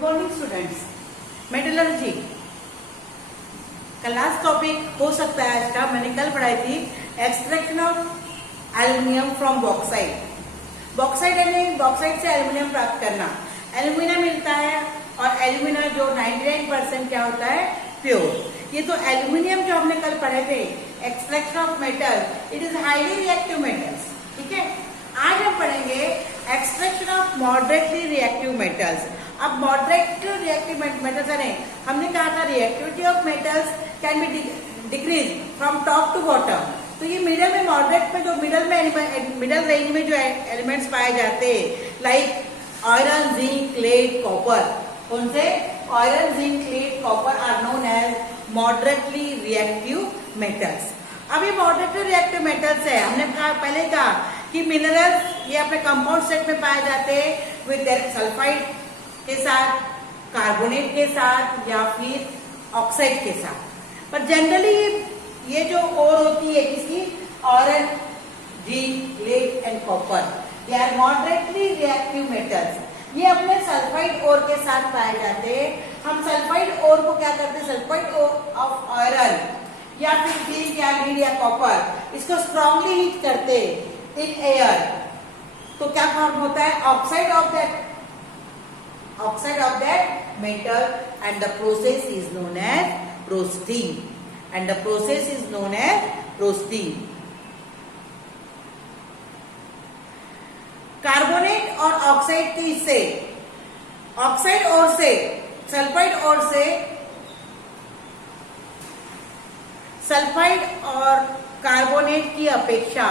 Good morning students. Metallurgy का last topic हो सकता है आज का। मैंने कल पढ़ाई थी extraction of aluminium from bauxite. Bauxite यानी बॉक्साइट से एल्यूमिनियम प्राप्त करना। एल्यूमिनियम मिलता है और एल्यूमिनियम जो 99% क्या होता है, प्योर। ये तो एल्यूमिनियम जो हमने कल पढ़े थे, extraction of metal, it is highly reactive metals. ठीक है, आज हम पढ़ेंगे extraction of moderately reactive metals. अब मॉडरेट रिएक्टिव मेटल्स यानी हमने कहा था reactivity of metals can be decrease from top to bottom. तो ये मिडल में मॉडरेट में जो मिडल रेंज में जो एलिमेंट्स पाए जाते हैं, like iron, zinc, lead, copper. कौन से? Iron, zinc, lead, copper are known as moderately reactive metals. अब ये मॉडरेटली रिएक्टिव मेटल्स है, हमने पहले कहा कि मिनरल्स ये अपने कंपाउंड सेट में पाए जाते हैं विद सल्फाइड के साथ, कार्बोनेट के साथ या फिर ऑक्साइड के साथ। पर जनरली ये जो ओर होती है किसकी, iron, zinc, lead and copper, they are moderately reactive metals. ये अपने सल्फाइड ओर के साथ पाए जाते हैं। हम सल्फाइड ओर को क्या करते हैं, सल्फाइड ओर ऑफ आयरन या फिर जिंक या लीड या कॉपर, इसको स्ट्रांगली हीट करते इन एयर, तो क्या फॉर्म होता है, oxide of that metal, and the process is known as roasting. Carbonate और ऑक्साइड के हिस्से, ऑक्साइड ओर से, सल्फाइड ओर से, सल्फाइड और कार्बोनेट की अपेक्षा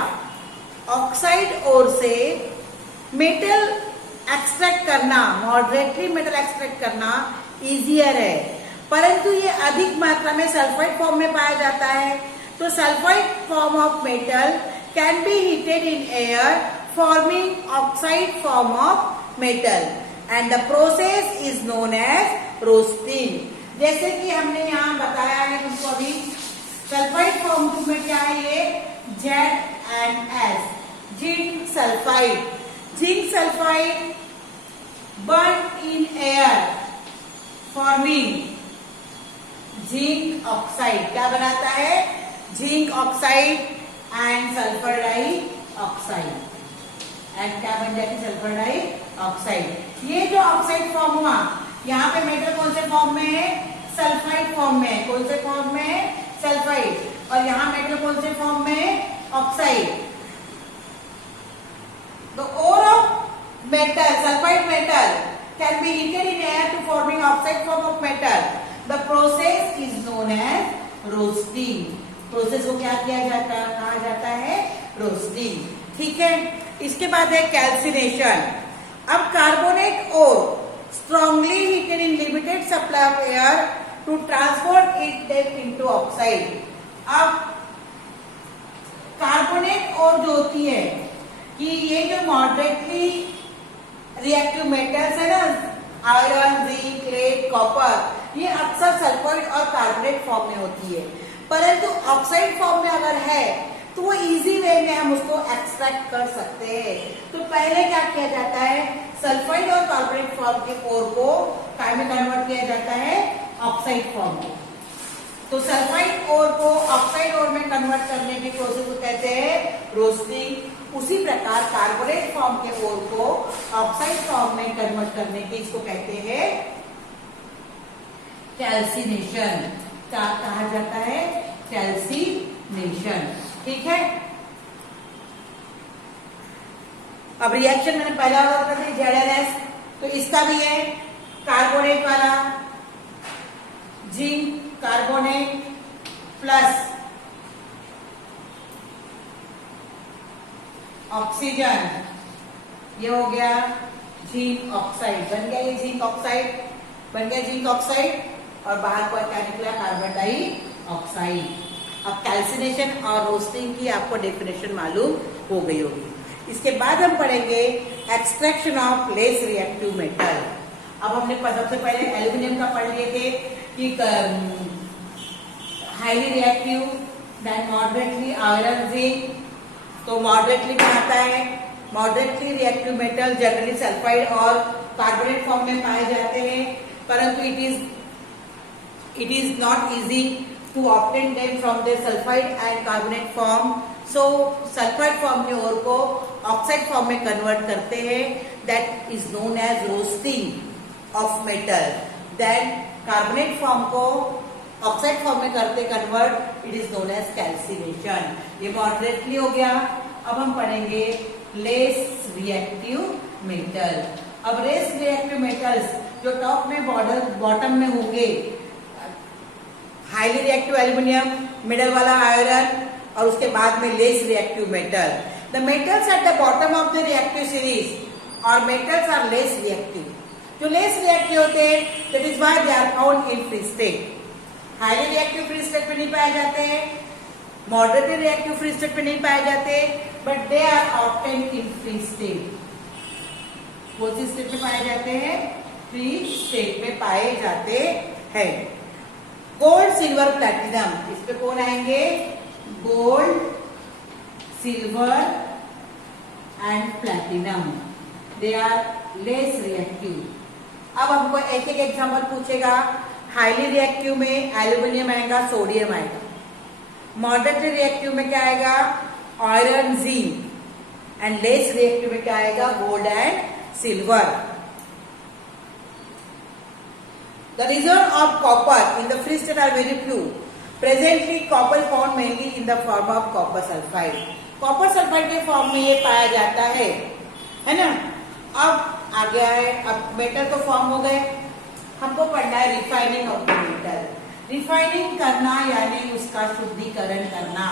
ऑक्साइड ओर से मेटल एक्सट्रैक्ट करना, मॉडरेटली मेटल एक्सट्रैक्ट करना इजियर है, परंतु ये अधिक मात्रा में सल्फाइड फॉर्म में पाया जाता है। तो sulphide form of metal can be heated in air forming oxide form of metal, and the process is known as roasting. जैसे कि हमने यहाँ बताया है तुमको अभी, सल्फाइड फॉर्म में क्या है, ये ZnS, zinc sulphide. Zinc sulphide burn इन एयर फॉर्मिंग जिंक ऑक्साइड। क्या बनाता है, zinc oxide and sulphur dioxide, and क्या बन जाती है, सल्फर डाइऑक्साइड। ये जो ऑक्साइड फॉर्म हुआ, यहाँ पे मेटल कौन से फॉर्म में है, सल्फाइड फॉर्म में है। कौन से फॉर्म में है, सल्फाइड। और यहाँ मेटल कौन से फॉर्म में है, oxide. The ore of metal, sulfide metal, can be heated in air to forming oxide form of metal. The process is known as roasting. Process को क्या किया जाता है, कहा जाता है रोस्टिंग। ठीक है, इसके बाद है कैल्सिनेशन। अब carbonate ore strongly heated in limited supply of air to transform it into oxide. अब कार्बोनेट ओर जो होती है कि ये जो मॉडरेटली रिएक्टिव मेटल्स है ना, आयरन, जिंक, लेड, कॉपर, ये अक्सर सल्फाइड और कार्बोनेट फॉर्म में होती है, परंतु ऑक्साइड फॉर्म में अगर है तो वो इजी वे में हम उसको एक्सट्रैक्ट कर सकते हैं। तो पहले क्या किया जाता है, सल्फाइड और कार्बोनेट फॉर्म के ओर को काय में कन्वर्ट किया जाता है, ऑक्साइड फॉर्म में। तो सल्फाइड ओर को ऑक्साइड ओर में कन्वर्ट करने की प्रोसेस को कहते हैं रोस्टिंग। उसी प्रकार कार्बोनेट फॉर्म के ओर को ऑक्साइड फॉर्म में कन्वर्ट करने की इसको कहते हैं कैल्सिनेशन। क्या कहा जाता है, कैल्सिनेशन। ठीक है, अब रिएक्शन मैंने पहला वाला बता दी ZnS, तो इसका भी है कार्बोनेट वाला, जिंक कार्बोनेट प्लस ऑक्सीजन, ये हो गया जिंक ऑक्साइड। बन गया ये जिंक ऑक्साइड, बन गया जिंक ऑक्साइड, और बाहर पर क्या निकला, कार्बन डाइऑक्साइड। अब कैल्सिनेशन और रोस्टिंग की आपको डेफिनेशन मालूम हो गई होगी। इसके बाद हम पढ़ेंगे extraction of less reactive metal. अब हमने सबसे पहले एल्यूमिनियम का पढ़ लिए थे कि highly reactive, then moderately iron, zinc. तो मॉडरेटली क्या आता है, moderately reactive metal generally sulphide और कार्बोनेट फॉर्म में पाए जाते हैं, परंतु it is not easy to obtain them from their sulfide and carbonate form. So sulfide form में और को ऑक्साइड फॉर्म में कन्वर्ट करते हैं, that is known as roasting of metal. Then carbonate form को ऑक्साइड फॉर्म में करते convert, it is known as calcination. ये मॉडरेटली हो गया. अब हम पढ़ेंगे लेस रिएक्टिव मेटल. अब लेस रिएक्टिव मेटल्स जो टॉप में बॉटम में होंगे, हाईली रिएक्टिव एल्यूमिनियम, मिडल वाला आयरन और उसके बाद में less reactive metal. The metals at the bottom of the reactive series और मेटल्स आर लेस रिएक्टिव. जो लेस रिएक्टिव होते हैं, that is why they are found in free state. Highly reactive free state में नहीं पाए जाते हैं, moderately reactive free state में नहीं पाए जाते, but they are obtain in free state. कौन सी स्टेट में पाए जाते हैं? फ्री स्टेट में पाए जाते हैं. गोल्ड, सिल्वर, प्लैटिनम, इस पे कौन आएंगे? Gold, silver and platinum, they are less reactive. अब हमको एक एक एग्जांपल पूछेगा. हाईली रिएक्टिव में एल्यूमिनियम आएगा, सोडियम आएगा. मॉडरेटली रिएक्टिव में क्या आएगा? Iron, zinc. And less reactive में क्या आएगा? Gold and silver. The reserve of copper in the free state are very few. Presently, copper is found mainly in the form of copper sulfide. Copper sulfide के form में ये पाया जाता है ना. अब आगे आए, अब मेटल तो फॉर्म हो गए, हमको पढ़ना है refining of the metal. Refining करना यानी उसका शुद्धिकरण करना.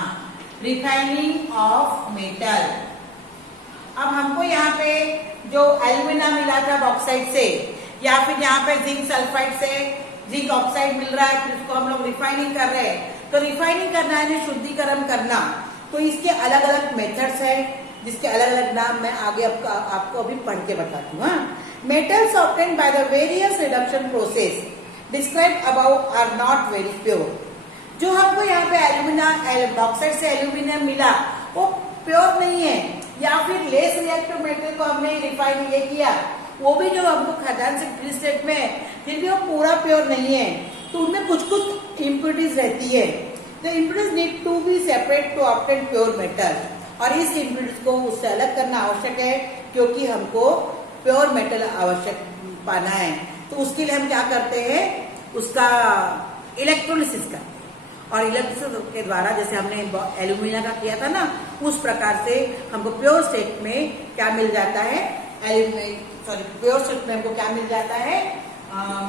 Refining of metal. अब हमको यहाँ पे जो एल्यूमिना मिला था बॉक्साइड से, या फिर यहाँ पे जिंक सल्फाइड से जिंक ऑक्साइड मिल रहा है, फिर उसको हम लोग रिफाइनिंग कर रहे हैं. तो रिफाइनिंग करना यानी शुद्धिकरण करना. तो इसके अलग अलग मेथड्स हैं, जिसके अलग अलग नाम मैं आगे आपको अभी पढ़ के बताती हूँ. Metals obtained by the various reduction process describe about are not very pure. जो हमको यहाँ पे एल्यूमिना बॉक्साइड से एल्यूमिनियम मिला वो प्योर नहीं है, या फिर लेस रिएक्टिव मेटल को हमने रिफाइन ये किया, वो भी जो हमको खदान से फ्री स्टेट में, फिर भी वो पूरा प्योर नहीं है. तो उनमें कुछ कुछ इम्प्योरिटीज रहती है. The impurities need to be separate to obtain pure metal. और इस इम्प्योरिटीज को उससे अलग करना आवश्यक है, क्योंकि हमको प्योर मेटल आवश्यक पाना है. तो उसके लिए हम क्या करते हैं? उसका इलेक्ट्रोलिसिस करते हैं. और इलेक्ट्रोलिसिस के द्वारा, जैसे हमने एल्यूमिनियम का किया था ना, उस प्रकार से हमको प्योर स्टेट में क्या मिल जाता है? प्योर स्टेट में हमको क्या मिल जाता है?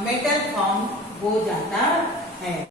मेटल फॉर्म हो जाता है.